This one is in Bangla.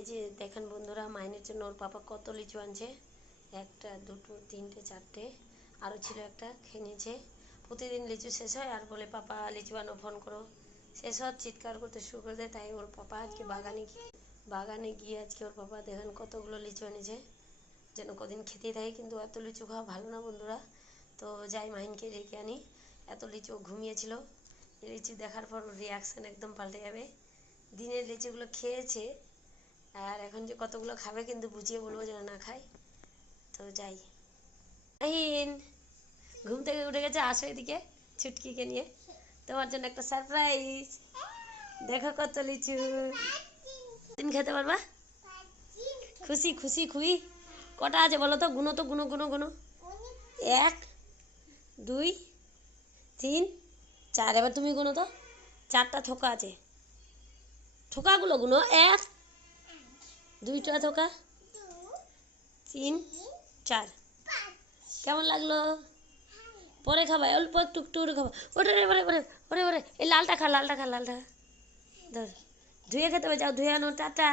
এই যে দেখেন বন্ধুরা, মাইনের জন্য ওর পাপা কত লিচু আনছে। একটা, দুটো, তিনটে, চারটে, আরও ছিল একটা, খেয়ে নিয়েছে। প্রতিদিন লিচু শেষ হয় আর বলে পাপা লিচু আনো, ফোন করো। শেষ হওয়ার চিৎকার করতে শুরু করে দেয়। তাই ওর পাপা আজকে বাগানে গিয়ে আজকে ওর পাপা দেখেন কতগুলো লিচু এনেছে, যেন কদিন খেতেই থাকে। কিন্তু এত লিচু খাওয়া ভালো না বন্ধুরা। তো যাই মাহিনকে ডেকে আনি। এত লিচু ঘুমিয়েছিল। লিচু দেখার পর রিয়াকশান একদম পাল্টে যাবে। দিনের লিচুগুলো খেয়েছে আর এখন যে কতগুলো খাবে কিন্তু বুঝিয়ে বলবো যেন না খায়। তো যাই। মাহিন ঘুম থেকে উঠে গেছে, আসো এদিকে ছুটকিকে নিয়ে। তোমার জন্য একটা সারপ্রাইজ। দেখো কত লিচু, দিন খেতে পারবা? খুশি খুশি খুবই। কটা আছে বলো তো, গুনো তো, গুনো গুনো গুনো। 1, 2, 3, 4। এবার তুমি গুনো তো। 4টা থোকা আছে, থোকাগুলো গুনো। 1, 2টা থোকা, 3, 4। কেমন লাগলো? পরে খাবা, অল্প একটু একটু করে খাবা। ওরে ওরে ওরে ওরে ওরে, এই লালটা খা, লালটা খা, লালটা ধর। ধুয়ে খেতে হবে, যাও ধুয়ে আনো। টাটা।